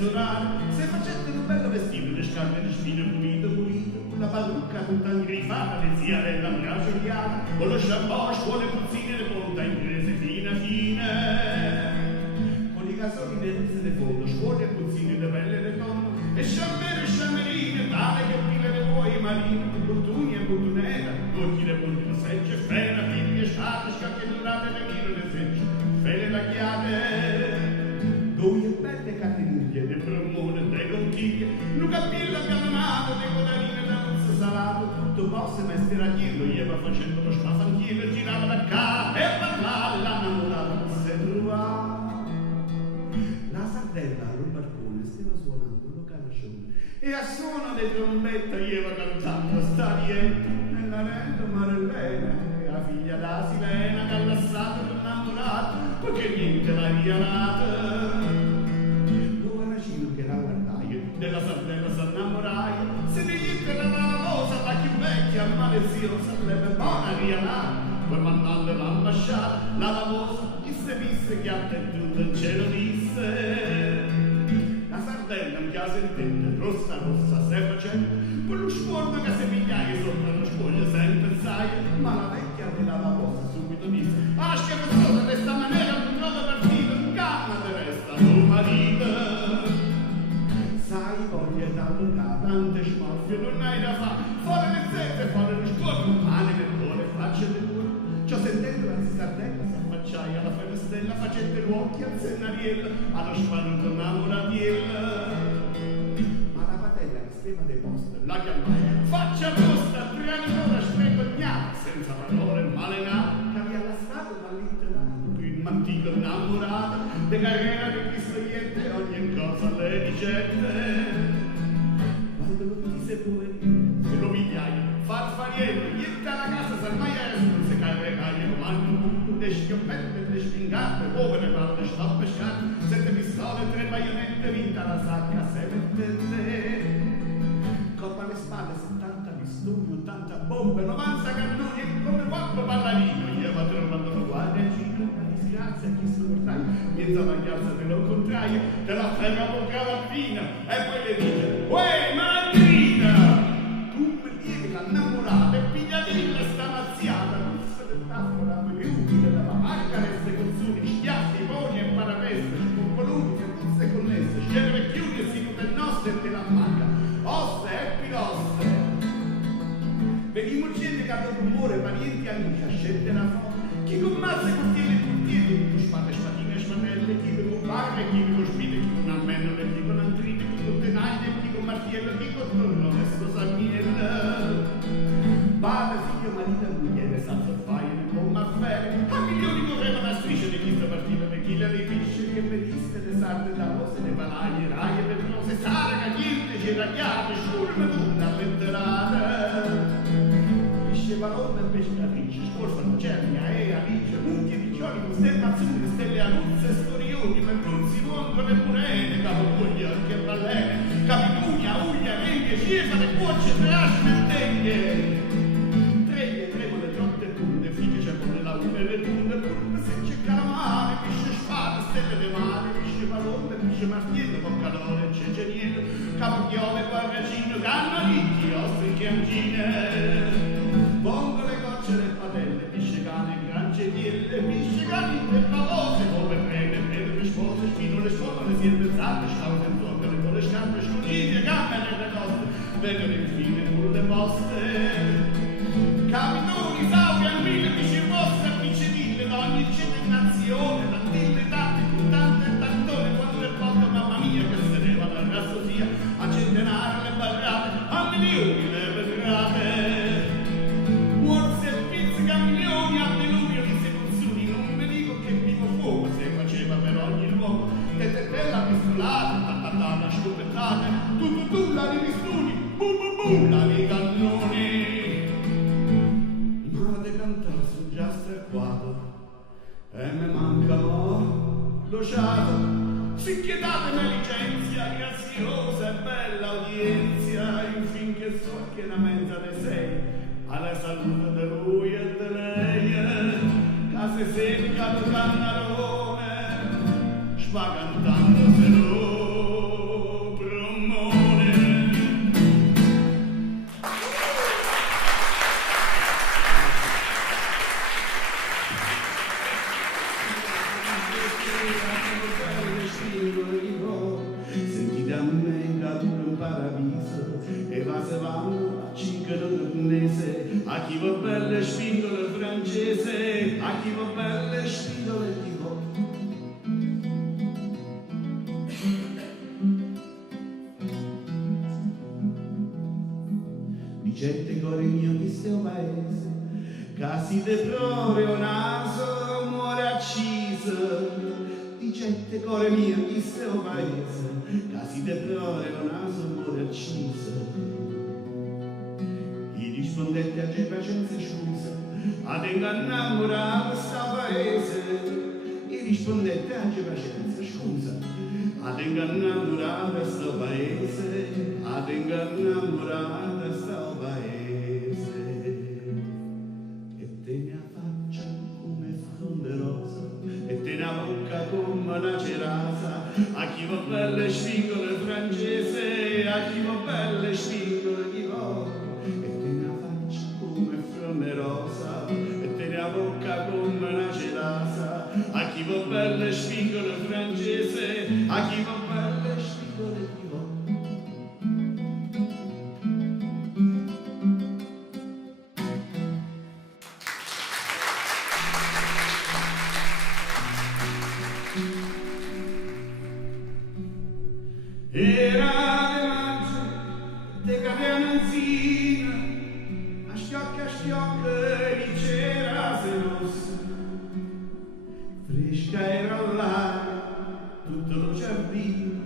mezz'orale, se facette un bello vestito, le scarpe di spine pulito, la parrucca tutta ingrifata, le ziarella bracioliana, con lo shampoo, scuole puzzine, le punta imprese fine. Con i casoni le rizze de fondo, scuole puzzine de pelle de tonno, e sciammere e sciammerine, tale che pile le vuoi marine, bottuni e bottunera, occhi le punti secce, fena, figli e sciate, scacchellurate le mire le secce, fele racchiate, due belle catenuglie, de promone, de conchiglie, lucapilla cannonato, de codarine da muzzo salato, tutto posse mestiere a dirlo, Ieva facendo lo spafanchino, girava da ca e parlava, l'annamorata non si trovava. La sardella allo balcone stava suonando lo canaccione e a suono di trombetta Ieva cantando starietta nell'arendo Marellena e la figlia da Silena che allassata d'un innamorato perché niente l'ha rianata. Lo canacino che la guardaia della sardella s'annamoraia se ne gli per la cosa la più vecchia maleziosa sarebbe buona rianata. Poi mandando l'ambasciata, la famosa, chi se visse che ha tutto il cielo disse. La sardella in casa intende, rossa rossa, se facendo, con lo sforno che se pigliai sotto lo spoglio sempre sai, ma la vecchia della famosa subito disse, ah scherzosa, questa maniera non trova partito, in canna te resta tuo marito. Sai, voglia tanto ca, tante smorfie, non hai da fare, fuori le zette, fuori lo sforno, male per cuore, faccia le due. Ciò sentendo la sardella s'affacciai alla fenestella, facette gli occhi al sennariello, allo sparuto innamoratiello. Ma la patella che schema dei posti, la chiamai, faccia apposta, traditora sprecognata, senza parole malenata, che aveva lasciato dall'internato, prima antico innamorato, de carriera di pistoiette, ogni cosa le dicette. Quando lo disse poverino, se lo pigliai, farfariello, niente alla casa, s'armai non si carregaia, comando, le schioppette, le spingate, povere palle, sto pescate, 7 pistole, 3 baionette, vinta la sacca, 6 mettette. Coppa alle spalle, 70 pistoni, 80 bombe, 90 cannoni, e come 4 ballarino, io vado trovando lo guardiacino, una disgrazia, chi se lo portai, mezza magliazza te lo contraio, te la frega con cavappina, e poi le dice, uè, madrina! Innamorata e pigliatilla sta mazziata, russa del tavola, umide dalla macca, reste consumi, schiaffi, poni e parapeste, scompoluni, e puzze connesse, scene vecchiuni e sinute nostre e te la manca, osse e pilosse. Venimo gente che hanno rumore, parienti amici, a scende la foto, chi con mazze, cortiere e portiere, chi con spatine e spatelle, chi con barre, chi con spine, chi con almennole, chi con antrine, chi con tenaglie, chi con martiello, chi con torno, e sposagnello. Padre, figlio, marito e moglie, salsa faine, con maffere, a milioni correvano a strisce di chi partiva, di chi le ripisce, che pediste, le sarde da rose, le palaglie, raie, le rose, saraga, niente, giragliate, sciurme, tutta letterate. Pesce valone, pescatrice, scorfano, cernia, alice, mucchie, piccioli, costernazioni, stelle aruzze, storioni, merluzzi, vongole, purene, capoguglie, anche ballene, capitugna, uglia, meglie, cifre, cuocce, trasme e teglie. Le tunde, purpe, secce, calamare, pisce spade, stelle de mare, pisce palombe, pisce martiello, boccalore, ceceniello, capochiove, guarracino, cannalicchi, ostriche, angine, vongole, gocce, le padelle, pisce cane, grancedielle, pisce canite, pavose, come prene, prene, spose, spino, le suono, le siepe, zappe, scause, zucchere, con le scarpe, scugine, gambe, le coste, vengono infine, nulle poste, capitoni, sauri, almine, pisce vostre, ogni nazione, tantille, tanti, tante e tantone, quando le porta mamma mia che se ne va dal rassosia, a centenare le barrate, a milioni le vetrate. Morse e pizzica milioni a diluvio di seduzioni, non vi dico che vivo fuoco se faceva per ogni luogo, che te bella pistolata, tatatata, scopettata, tu, la rivistuni, bum, la dei cannoni. Ma de cantare son già stracquato, e me mancano lo sciato, sicché datemi licenzia, graziosa e bella udienzia, infinché so che la mezza de sei, alla salute de lui e de lei, case secca lo cannarone, spagantando se lui. belle spindole francese, a chi va belle spindole di vo. Di gente core mio di sto paese, casi de proprio naso muore acciso. Di gente core mio di sto paese, casi de proprio naso muore acciso. I rispondenti a Geppa senza scusa, ad ingannamore sta paese. I rispondenti a Geppa senza scusa, ad ingannamore sta paese, ad ingannamore sta paese. E te ne faccia come fronderosa, e te ne bocca come una cerasa, a chi va belle spingole francese, a chi va belle spingole di vo. Rosa, e te ne a bocca come una celasa, a chi va belle spingole francese, a chi va belle spingole di vo. Era de maggio, de cadenanzina, a schiocca di cera se rossa, fresca era l'aria, tutto lo giardino,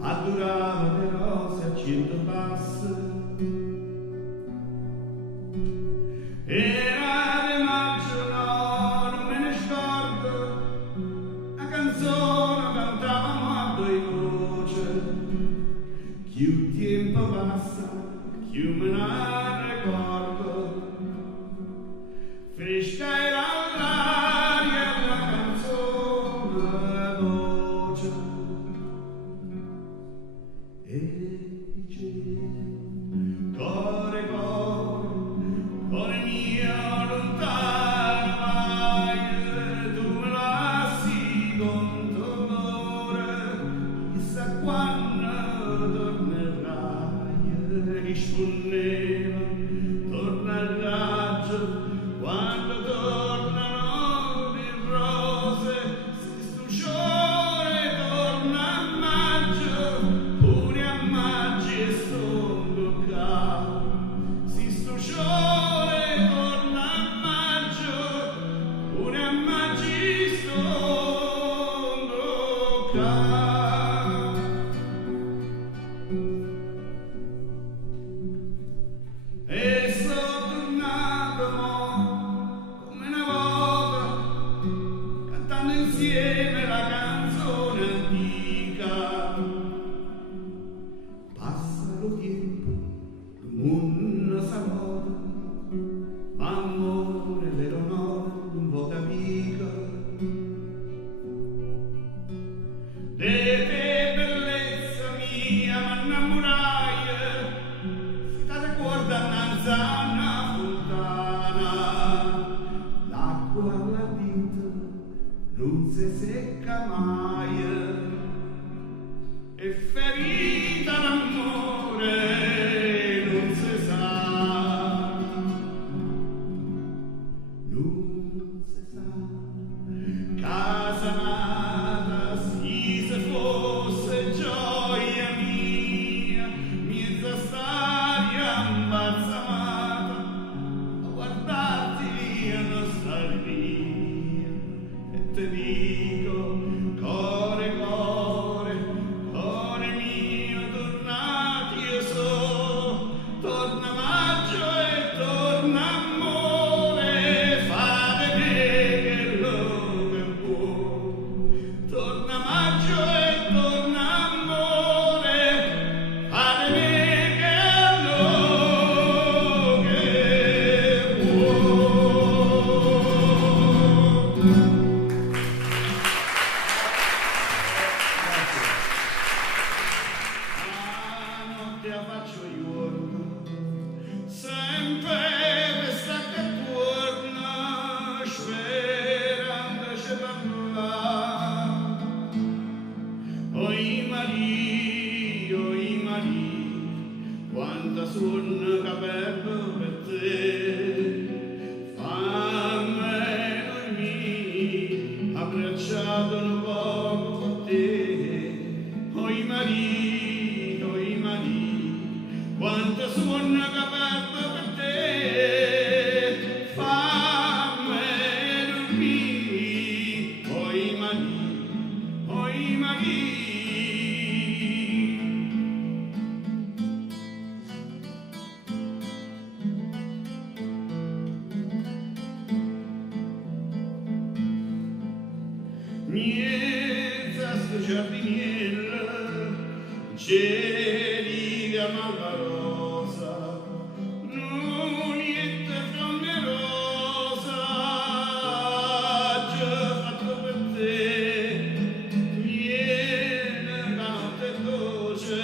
addurava le rose a 100 passi. Era de maggio, no, non me ne scordo, la canzone cantavamo a due voci, più tempo passa, più me ne ricordo. Fresca era l'aria e la canzone dolce, e dicevo, core, core mio lontano vai, tu me lasci con dolore, chissà quando tornerai, rispondeva, torna al raggio. Quando tornano le rose, se sto sciore torna a maggio, pure a maggio e sono qua. Se sto sciore torna a maggio, pure a maggio e sono qua. E sono tornato insieme la canzone antica. Passa lo tempo, il mondo s'avvota, ma amore vero no, non può capire. De te bellezza mia m'innamorai, si te guarda innanzi a una fontana, l'acqua alla vita non si secca mai, e ferita l'amore non si sa, non si sa. Casa nata sì se fosse gioia mia, mezza staria imbalsamata, a guardarti a nostalgia. Te dico, core, core mio, tornati io so, torna maggio e torna amore, fate che lo che può, torna maggio e torna amore, fate che lo che può. Miezza sto giardiniello, gelida malvarosa, nuniette fronderosa, già fatto per te, viene la notte dolce,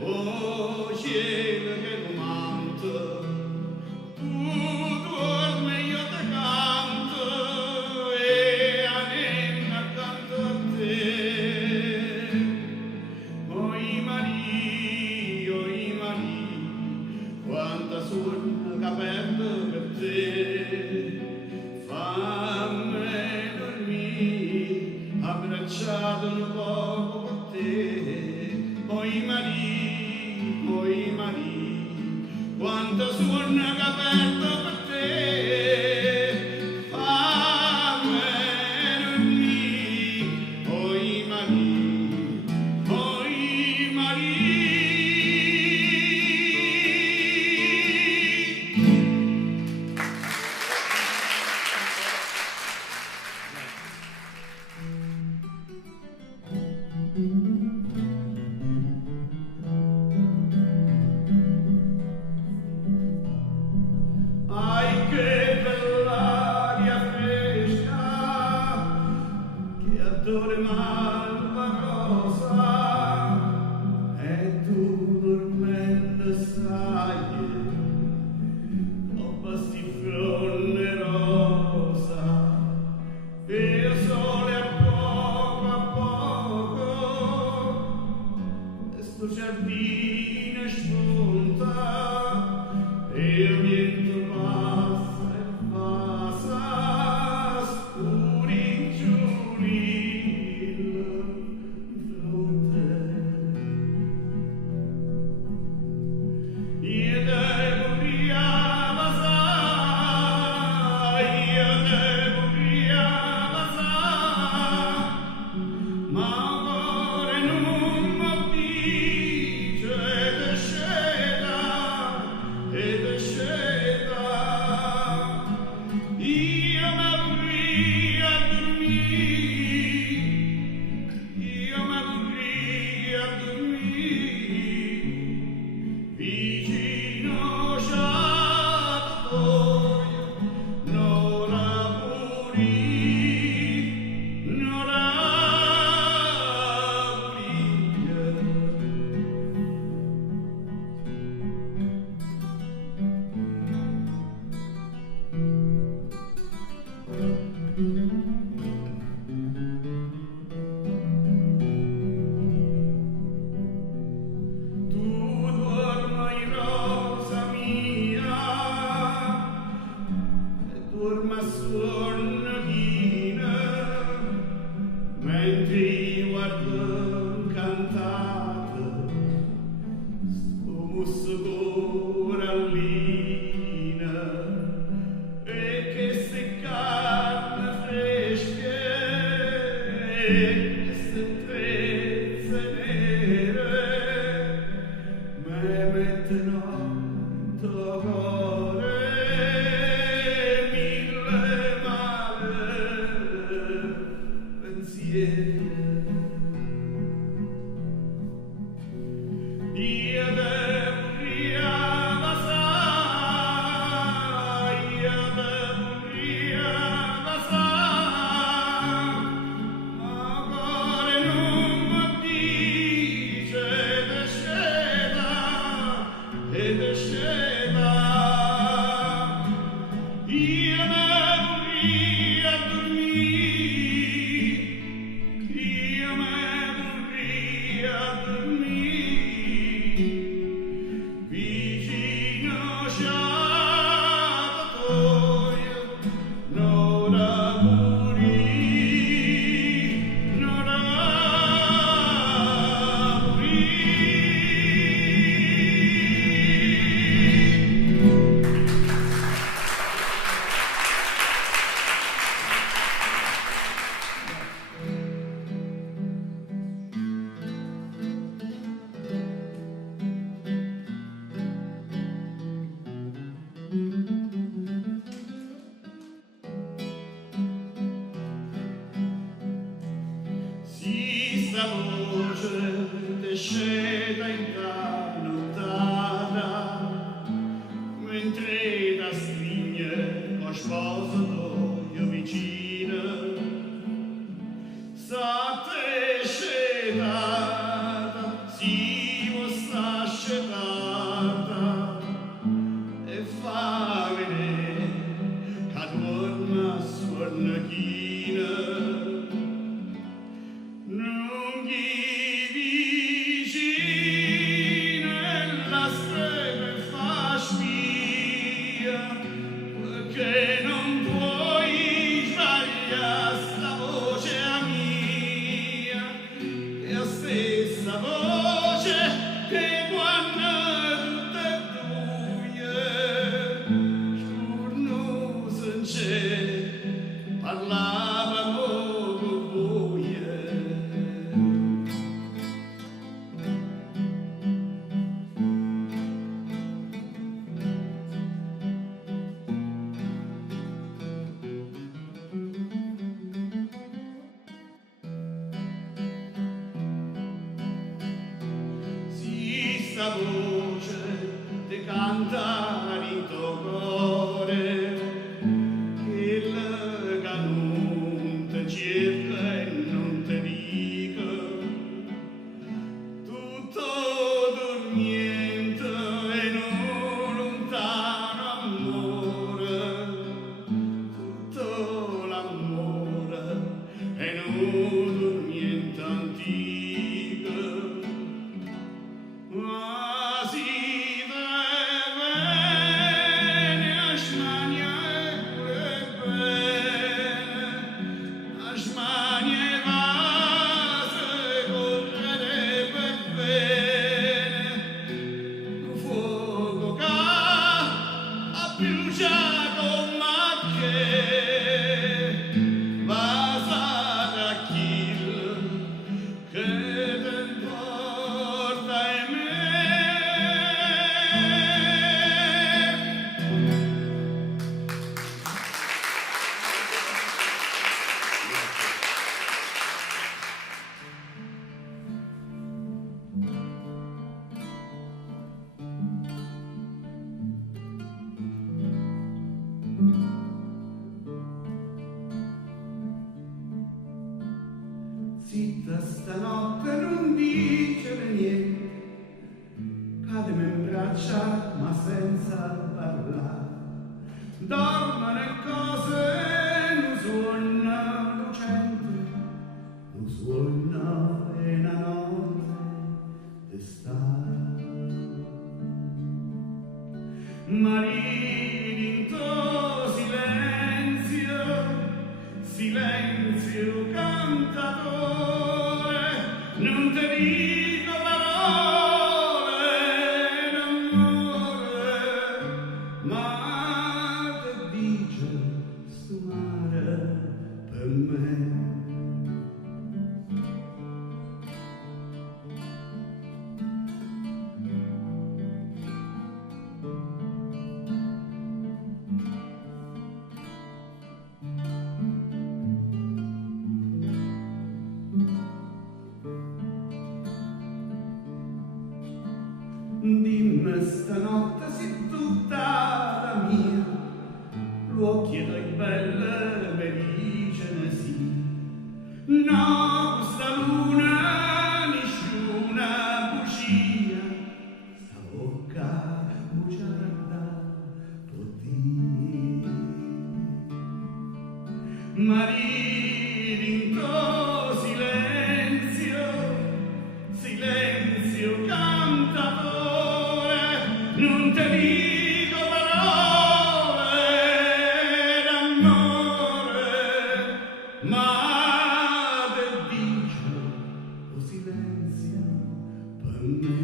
oh cielo che comando, tu dormi io te canto e anima accanto a te. Oi Maria, quanta sogna che aperto per te, fammi dormire abbracciato un poco con te. Oi Maria, quanta sogna che aperto per te, fammi dormire. Oi Maria, oi Maria. Ai che bell'aria fresca che adore malva rosa e tu dormendo stai con pastifrone rosa e il sole a poco questo giardino spunta e il vento passa e passa scuri giuri in fronte. Io devo via vasai, io devo via vasai, ma cuore non mi dice ed è sceta. Io m'avrei a dormire, vicino sciatoio, non la tu dormi rosa mia e dorma suonachina mentre io guardo incantato sto musso corallina e che se carne fresche e queste trezze nere me mettono in tuo cuore mille male pensieri. Io devo riavasai, io devo riavasai, ma cuore non mi dice ed è sceta. Io devo riadormire, io devo riadormire, vicino sciatoio, non la sta voce te sceta in nottata, mentre da strigne o sposo io vicino, state scetata, si vostra scetata, e fa vedere che torna suonachina. Non gli vicino e la strebe fa spia, perché non puoi sbagliare sta voce mia, è la stessa voce che quando tutte e due, giorno se c'è, parlavamo con voi. Sta voce te canta in tuo cuore, che il non te cerca e non te dica, tutto dormiente e non lontano amore, tutto l'amore e non dormiente antica. Ma si bene, asmania e pure bene, asmania e vase correre per bene, un fuoco che ha bruciato ma che vasata a chill che te importa e me. Zitta stanotte non dicere niente, cademi in braccia ma senza parlare, dormono e cose non suona lucente, non suona e una notte d'estate. Marini in tuo silenzio, silenzio cantatore, non te dico parole d'amore, ma te dice sto mare per me. Dimmi stanotte si tutta la mia, l'occhio dai belle me dicene sì. No, questa luna nessuna bugia, sta bocca bugiarda può dire. Marini in tuo silenzio, silenzio cantatore, non te dico parole d'amore, ma te dico o silenzio per me.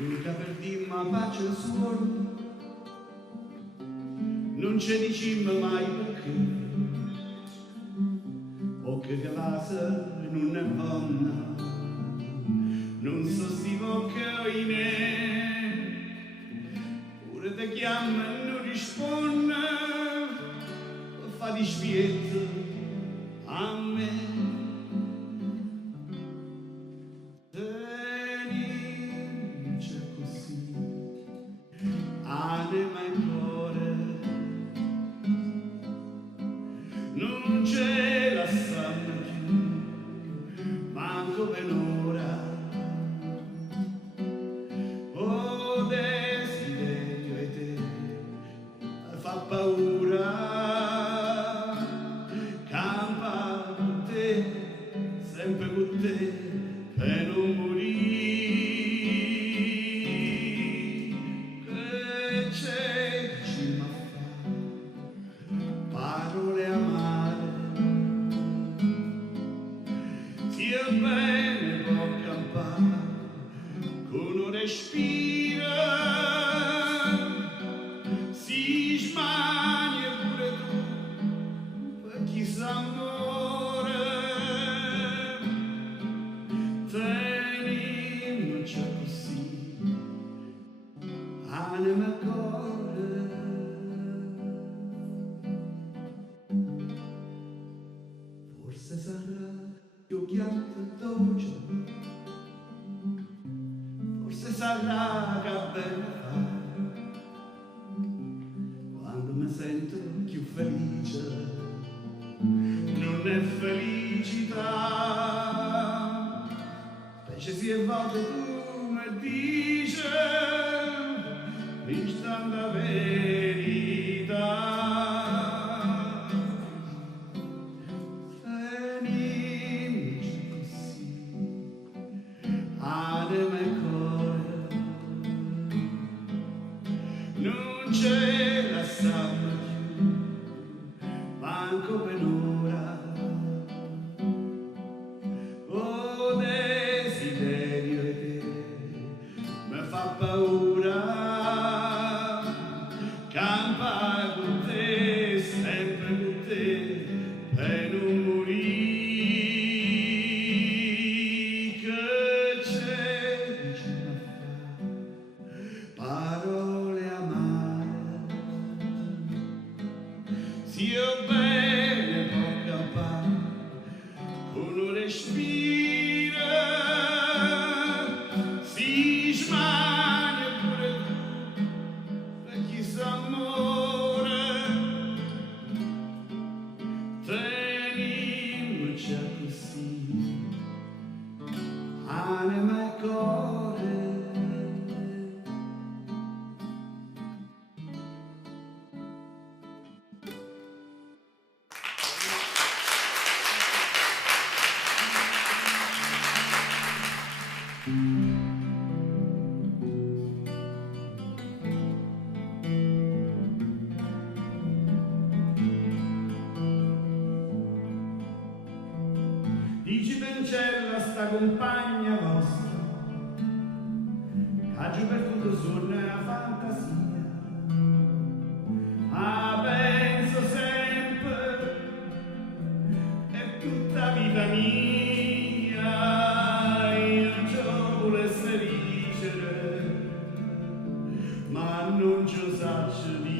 Nunca perdimmo pace al suono, non ce dicimmo mai perché, o che cavase non è donna, non so sti bocche o in pure te chiama e non risponde, fa di spietto a me. Anima e cuore, non ce la sanno più, manco per ora. Oh desiderio e te fa paura, campa con te, sempre con te, per non morire. Parole amare, sia bene può campare con un respiro, si smania pure tu per chi s'amore, tenimoci così, anima e cuore. Forse sarà che ho chiamato dolce, forse sarà che bene fa, quando mi sento più felice, non è felicità, specie se è volte tu mi dici, l'instante verità. Anima e cuore, non ce la sanno più, manco per ora. Oh desiderio e te mi fa paura, campa con te, sempre con te, per non morire. Parole amare, sia bene può campare con un respiro, si smania pure tu per chi s'amore, tenimoci così, anima e cuore. Dici Pencella sta compagna vostra, ha giù perduto sogno e la fantasia, penso sempre, è tutta vita mia, io volesse dicere, ma non ci saccio dire.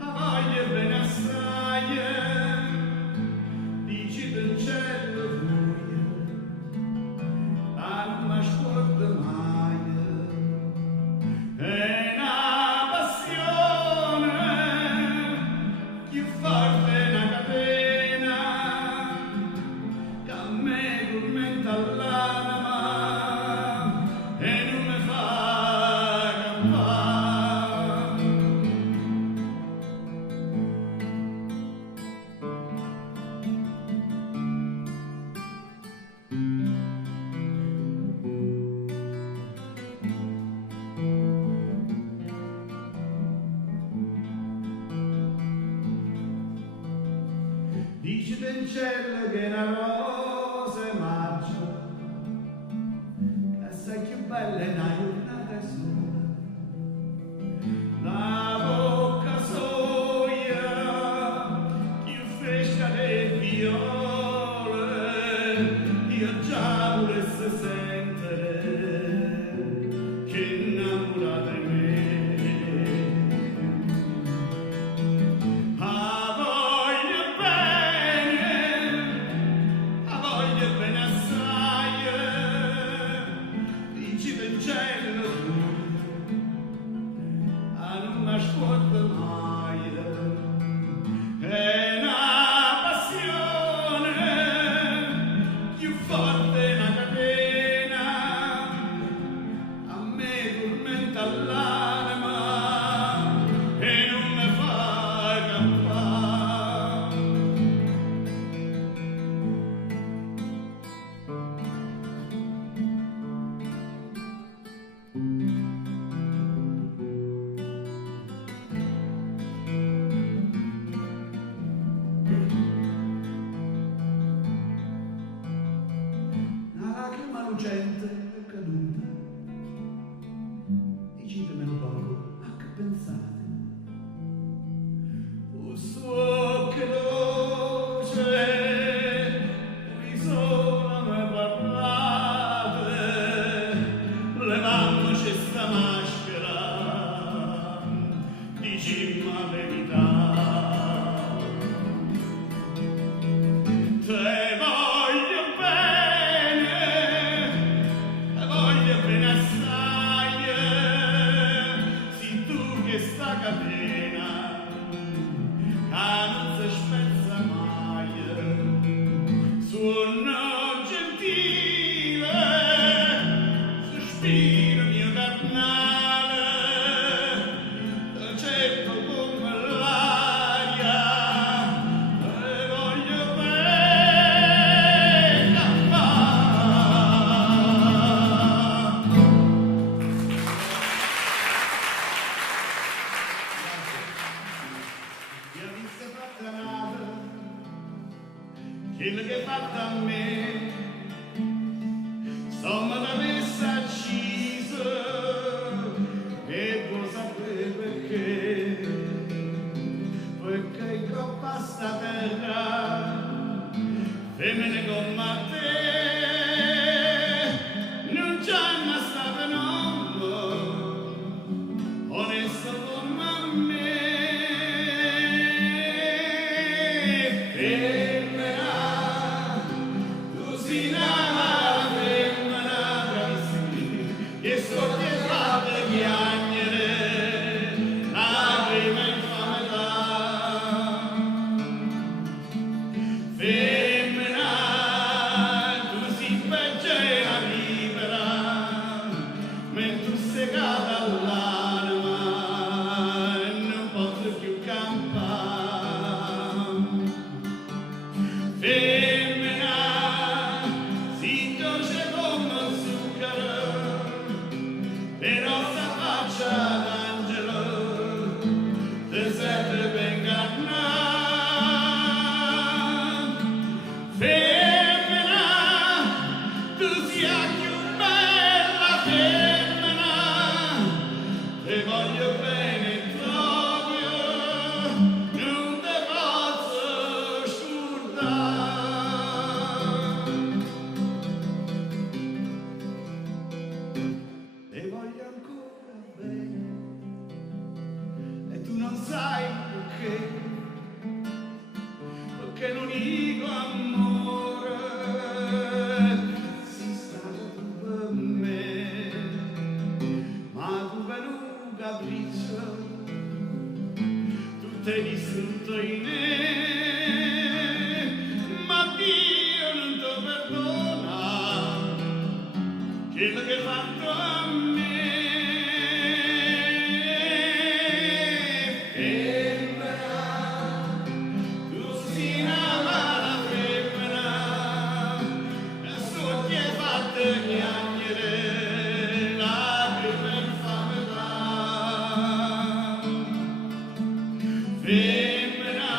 Voglio bene assai, dici Pencello furia, non mi ascolta mai, e una cielo che una rosa maggio, assai più bella è una giornata sola, la bocca soia, più fresca delle viole, io già volesse sentire che innamorata di me. Ascolta mai, è una passione più forte una catena, a me tormenta l'anima e non mi fa campare. Lucente è caduta, dicitemelo poco, a che pensate? Un suo che dolce, qui solo me parlate, levandoci sta maschera, dicimmi la verità. Te voglio bene assai, si tu che sta catena non si spezza mai, suono gentile, sospiro mio carnale, cerco come l'aria, e voglio bene quello che hai fatto a me, insomma l'avesse acciso e vuoi sapere perché il coppa sta terra, femmine come te, non c'è mai stato nome, onesto come me. Perché l'unico amore sei stato tu per me, ma tu per un capriccio tu t'hai distrutto in me, ma Dio non ti perdona quello che hai fatto a me. Femmina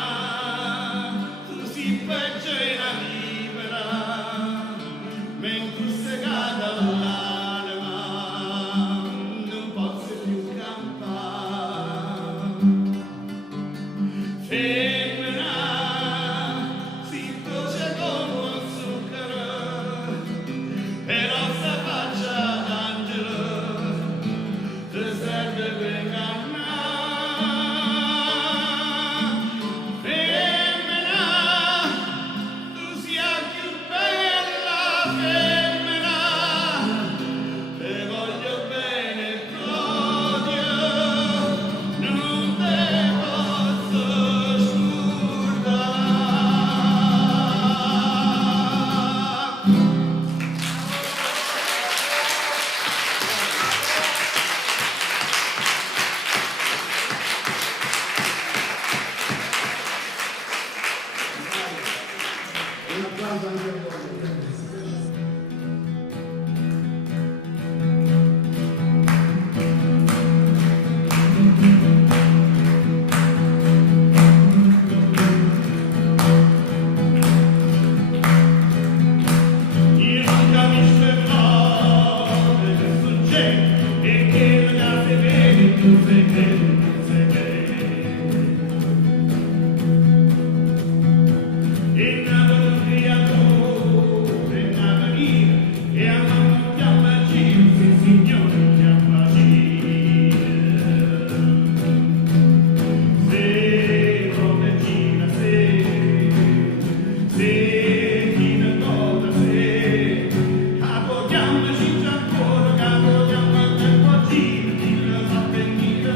gente e che la gatte vedi tu sei che e nada un creatore nada via e a mamma chiama Gino se signore chiama Gino se come gira se Gino cosa se capo chiama Gino ancora capo chiama tempo Gino Gino fa venire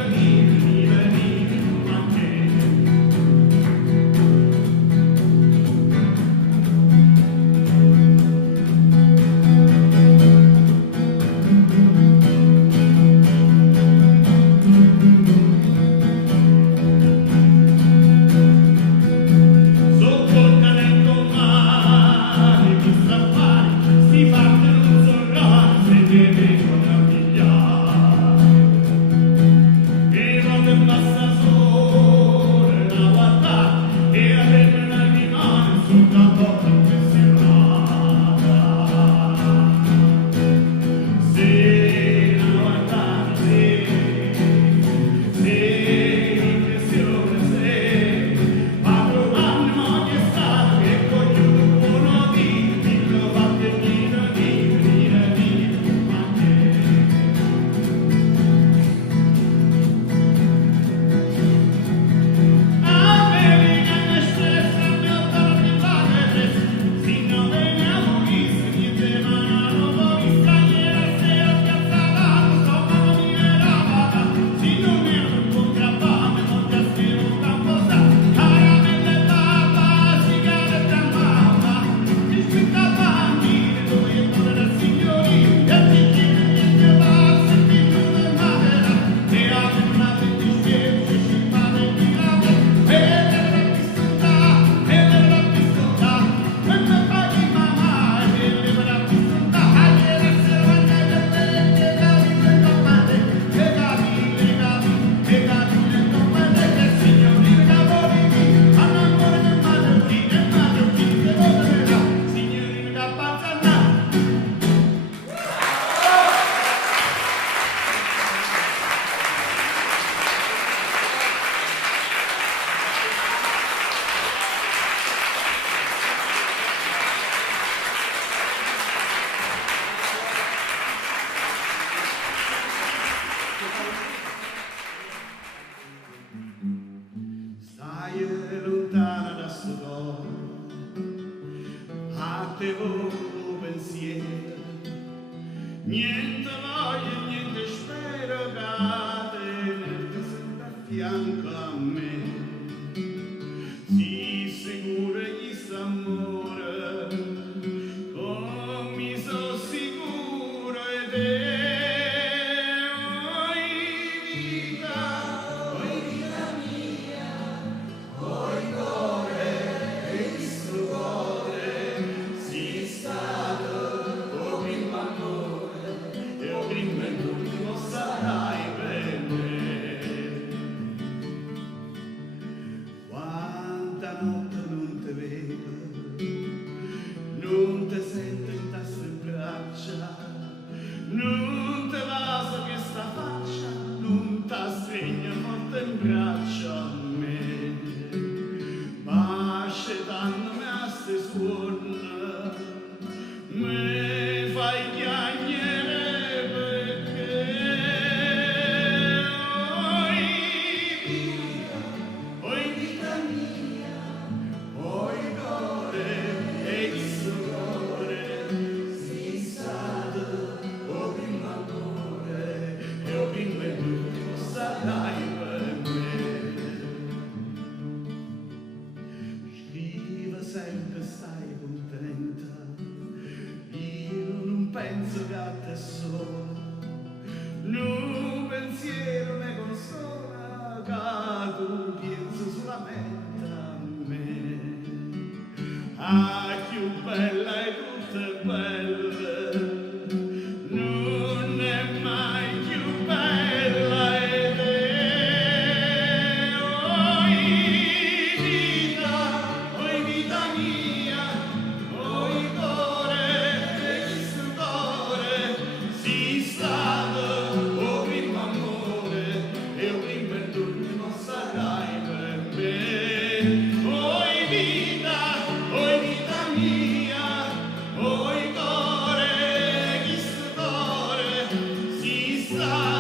sa